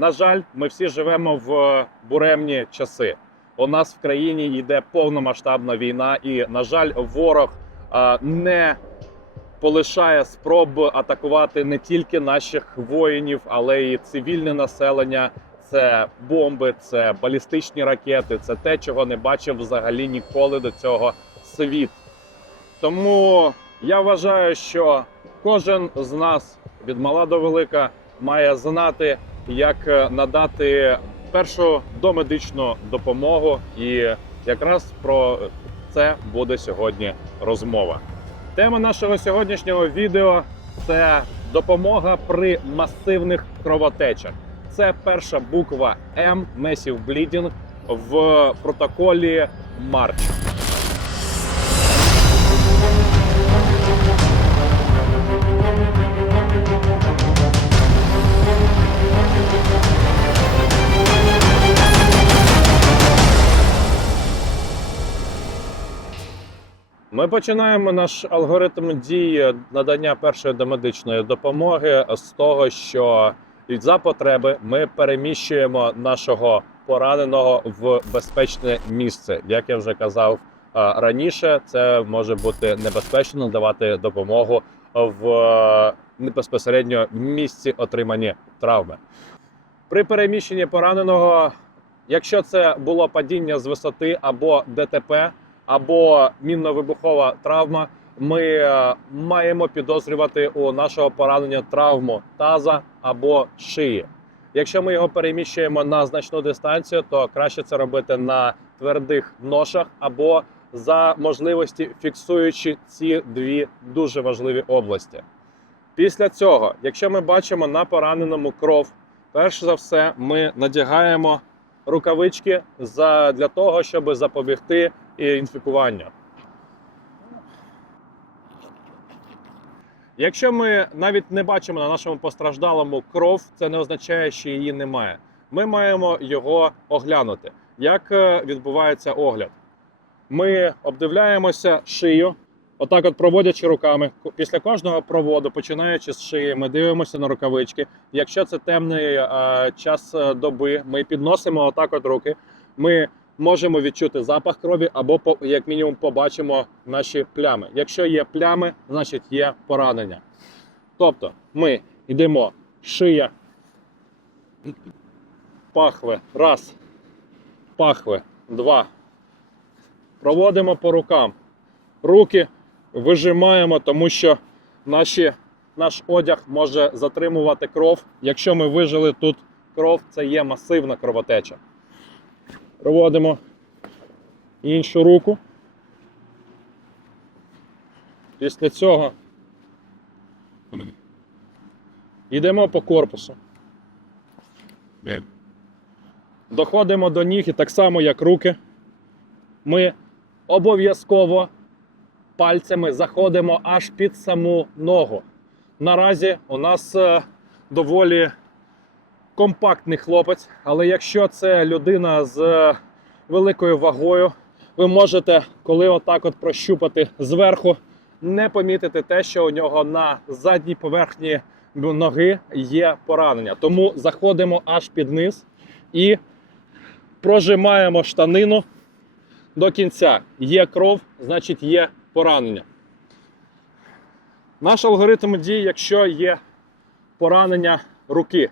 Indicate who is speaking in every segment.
Speaker 1: на жаль, ми всі живемо в буремні часи. У нас в країні йде повномасштабна війна, і, на жаль, ворог не полишає спроб атакувати не тільки наших воїнів, але й цивільне населення. Це бомби, це балістичні ракети, це те, чого не бачив взагалі ніколи до цього світ. Тому я вважаю, що кожен з нас від мала до велика має знати, як е, надати першу домедичну допомогу, і якраз про це буде сьогодні розмова. Тема нашого сьогоднішнього відео це допомога при масивних кровотечах. Це перша буква М Massive Bleeding в протоколі Марч. Ми починаємо наш алгоритм дії надання першої домедичної допомоги з того, що за потреби ми переміщуємо нашого пораненого в безпечне місце. Як я вже казав раніше, це може бути небезпечно надавати допомогу в е, безпосередньо місці отримання травми. При переміщенні пораненого, якщо це було падіння з висоти або ДТП, або мінно-вибухова травма, ми е, маємо підозрювати у нашого поранення травму таза або шиї. Якщо ми його переміщуємо на значну дистанцію, то краще це робити на твердих ношах або за можливості фіксуючи ці дві дуже важливі області. Після цього, якщо ми бачимо на пораненому кров, перш за все ми надягаємо рукавички для того, щоб запобігти і інфікуванню. Якщо ми навіть не бачимо на нашому постраждалому кров, це не означає, що її немає. Ми маємо його оглянути. Як е, відбувається огляд? Ми обдивляємося шию, отак, от проводячи руками. Після кожного проводу, починаючи з шиї, ми дивимося на рукавички. Якщо це темний е, час е, доби, ми підносимо отак от руки. Ми можемо відчути запах крові або як мінімум побачимо наші плями. Якщо є плями, значить є поранення. Тобто ми йдемо шия, пахви, раз, пахви, два. Проводимо по рукам. Руки вижимаємо, тому що наші, наш одяг може затримувати кров. Якщо ми вижили тут кров, це є масивна кровотеча. Проводимо іншу руку. Після цього йдемо по корпусу. Доходимо до ніг і так само, як руки. Ми обов'язково пальцями заходимо аж під саму ногу. Наразі у нас е, доволі компактний хлопець, але якщо це людина з е, великою вагою, ви можете, коли отак от прощупати зверху, не помітити те, що у нього на задній поверхні ноги є поранення. Тому заходимо аж під низ і прожимаємо штанину до кінця. Є кров, значить є поранення. Наш алгоритм дій, якщо є поранення руки,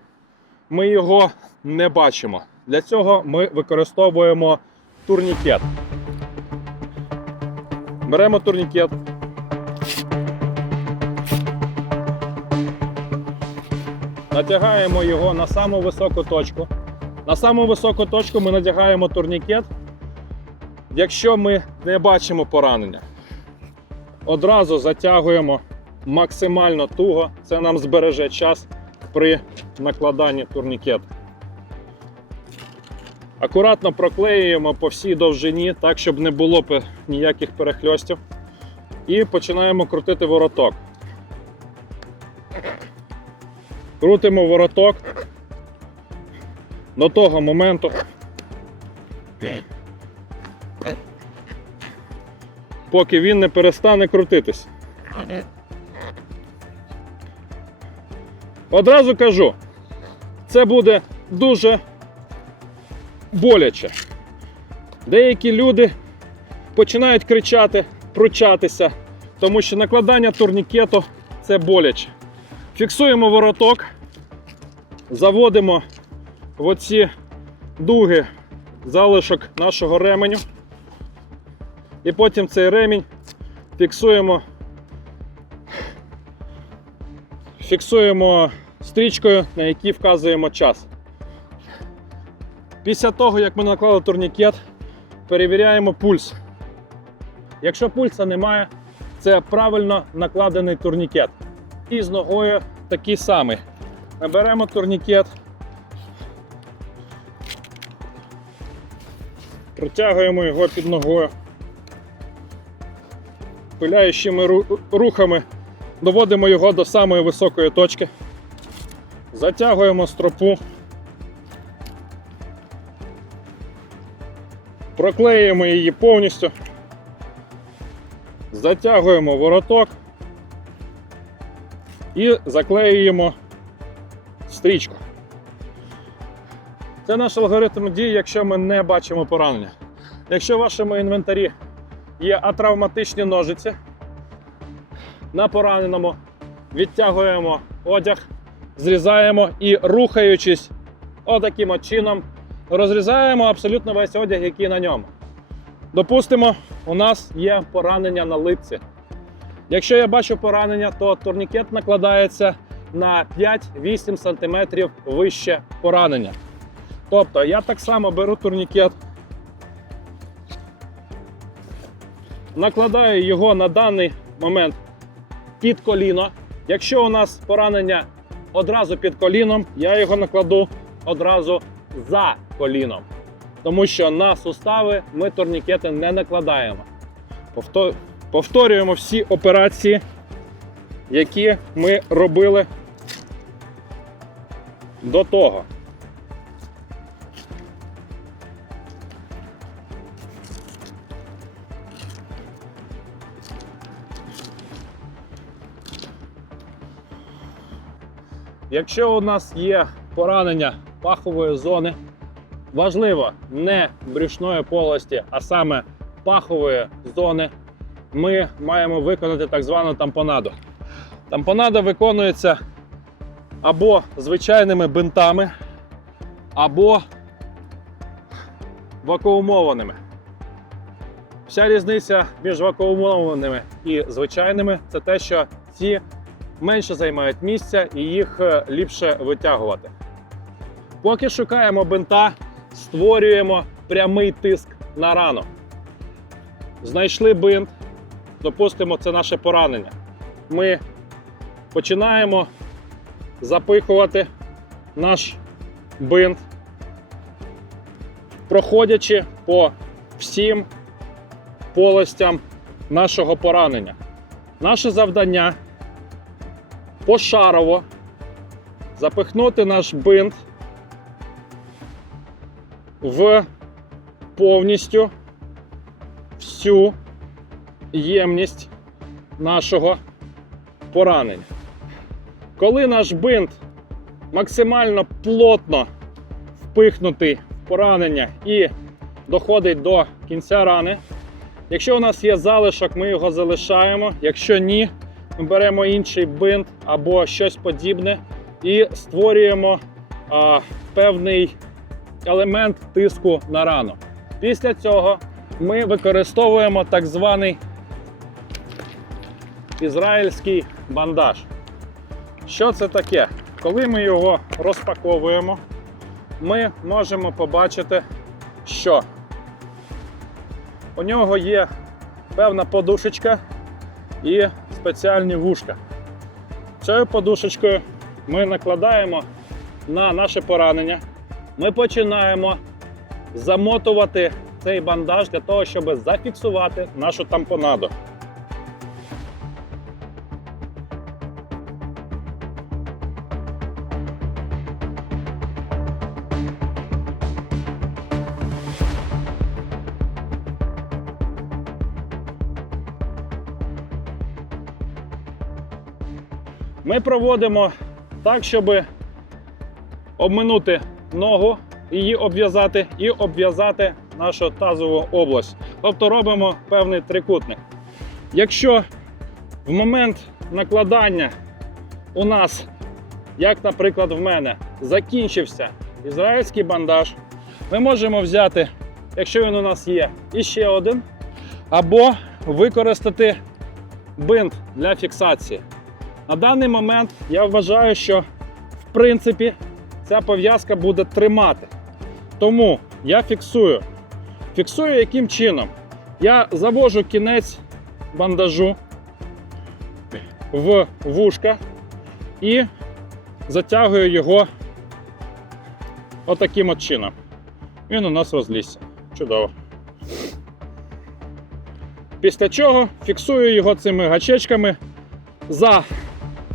Speaker 1: ми його не бачимо. Для цього ми використовуємо турнікет. Беремо турнікет. Натягаємо його на саму високу точку. На саму високу точку ми надягаємо турнікет, якщо ми не бачимо поранення. Одразу затягуємо максимально туго, це нам збереже час при накладанні турнікету. Акуратно проклеюємо по всій довжині, так, щоб не було ніяких перехльостів. І починаємо крутити вороток. Крутимо вороток до того моменту, поки він не перестане крутитись. Одразу кажу, це буде дуже боляче. Деякі люди починають кричати, пручатися, тому що накладання турнікету це боляче. Фіксуємо вороток, заводимо в оці дуги залишок нашого ременю. І потім цей ремінь фіксуємо, фіксуємо стрічкою, на якій вказуємо час. Після того, як ми наклали турнікет, перевіряємо пульс. Якщо пульса немає, це правильно накладений турнікет. І з ногою такий самий. Ми беремо турнікет, протягуємо його під ногою. Пиляючими рухами доводимо його до самої високої точки. Затягуємо стропу. Проклеюємо її повністю. Затягуємо вороток і заклеюємо стрічку. Це наш алгоритм дії, якщо ми не бачимо поранення. Якщо в вашому інвентарі є атравматичні ножиці, на пораненому відтягуємо одяг, зрізаємо і рухаючись отаким от чином, розрізаємо абсолютно весь одяг, який на ньому. Допустимо, у нас є поранення на липці. Якщо я бачу поранення, то турнікет накладається на 5-8 см вище поранення. Тобто я так само беру турнікет, накладаю його на даний момент під коліно. Якщо у нас поранення одразу під коліном, я його накладу одразу за коліном. Тому що на сустави ми турнікети не накладаємо. Повторюємо всі операції, які ми робили до того. Якщо у нас є поранення пахової зони, важливо не брюшної полості, а саме пахової зони, ми маємо виконати так звану тампонаду. Тампонада виконується або звичайними бинтами, або вакуумованими. Вся різниця між вакуумованими і звичайними це те, що ці менше займають місця і їх е, ліпше витягувати. Поки шукаємо бинта, створюємо прямий тиск на рану. Знайшли бинт, допустимо, це наше поранення. Ми починаємо запихувати наш бинт, проходячи по всім полостям нашого поранення. Наше завдання пошарово запихнути наш бинт в повністю всю ємність нашого поранення. Коли наш бинт максимально плотно впихнутий в поранення і доходить до кінця рани, якщо у нас є залишок, ми його залишаємо. Якщо ні, ми беремо інший бинт або щось подібне і створюємо а, певний елемент тиску на рану. Після цього ми використовуємо так званий ізраїльський бандаж. Що це таке? Коли ми його розпаковуємо, ми можемо побачити, що у нього є певна подушечка і спеціальні вушка. Цією подушечкою ми накладаємо на наше поранення. Ми починаємо замотувати цей бандаж для того, щоб зафіксувати нашу тампонаду. Ми проводимо так, щоб обминути ногу, її обв'язати і обв'язати нашу тазову область. Тобто робимо певний трикутник. Якщо в момент накладання у нас, як, наприклад, в мене, закінчився ізраїльський бандаж, ми можемо взяти, якщо він у нас є, іще один, або використати бинт для фіксації. На даний момент я вважаю, що в принципі ця пов'язка буде тримати. Тому я фіксую. Фіксую яким чином? Я завожу кінець бандажу в вушка і затягую його отаким от чином. Він у нас розлізся. Чудово. Після чого фіксую його цими гачечками за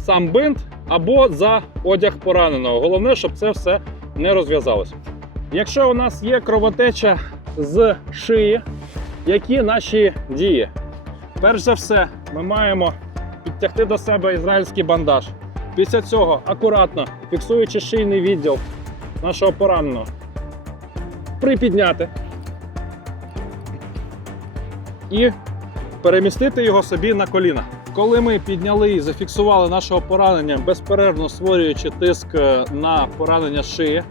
Speaker 1: сам бинт або за одяг пораненого. Головне, щоб це все не розв'язалося. Якщо у нас є кровотеча з шиї, які наші дії? Перш за все, ми маємо підтягти до себе ізраїльський бандаж. Після цього акуратно, фіксуючи шийний відділ нашого пораненого, припідняти і перемістити його собі на коліна. Коли ми підняли і зафіксували нашого поранення, безперервно створюючи тиск е, на поранення шиї,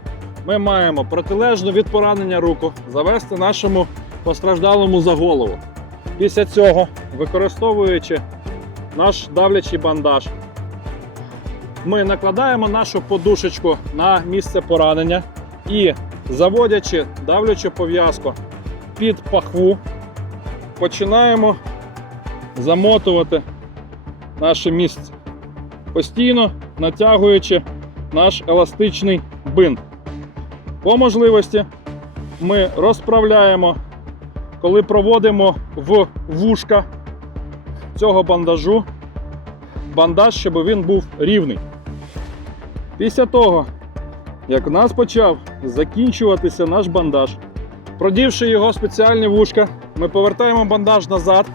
Speaker 1: ми маємо протилежну від поранення руку завести нашому постраждалому за голову. Після цього, використовуючи наш давлячий бандаж, ми накладаємо нашу подушечку на місце поранення і, заводячи давлячу пов'язку під пахву, починаємо замотувати наше місце, постійно натягуючи наш еластичний бинт. По можливості ми розправляємо, коли проводимо в вушка цього бандажу бандаж, щоб він був рівний. Після того, як у нас почав закінчуватися наш бандаж, продівши його спеціальні вушка, ми повертаємо бандаж назад,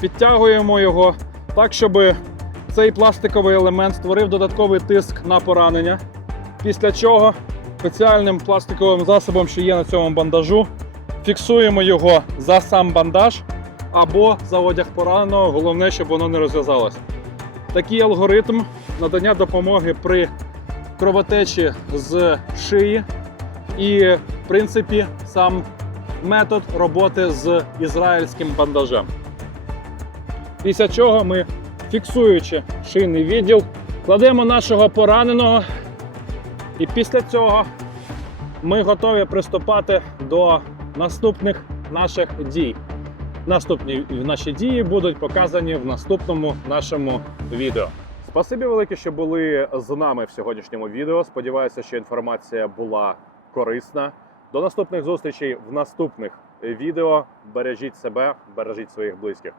Speaker 1: підтягуємо його так, щоб цей пластиковий елемент створив додатковий тиск на поранення. Після чого спеціальним пластиковим засобом, що є на цьому бандажу, фіксуємо його за сам бандаж або за одяг пораненого. Головне, щоб воно не розв'язалося. Такий алгоритм надання допомоги при кровотечі з шиї і, в принципі, сам метод роботи з ізраїльським бандажем. Після чого ми, фіксуючи шийний відділ, кладемо нашого пораненого, і після цього ми готові приступати до наступних наших дій. Наступні наші дії будуть показані в наступному нашому відео. Спасибі велике, що були з нами в сьогоднішньому відео. Сподіваюся, що інформація була корисна. До наступних зустрічей в наступних відео. Бережіть себе, бережіть своїх близьких.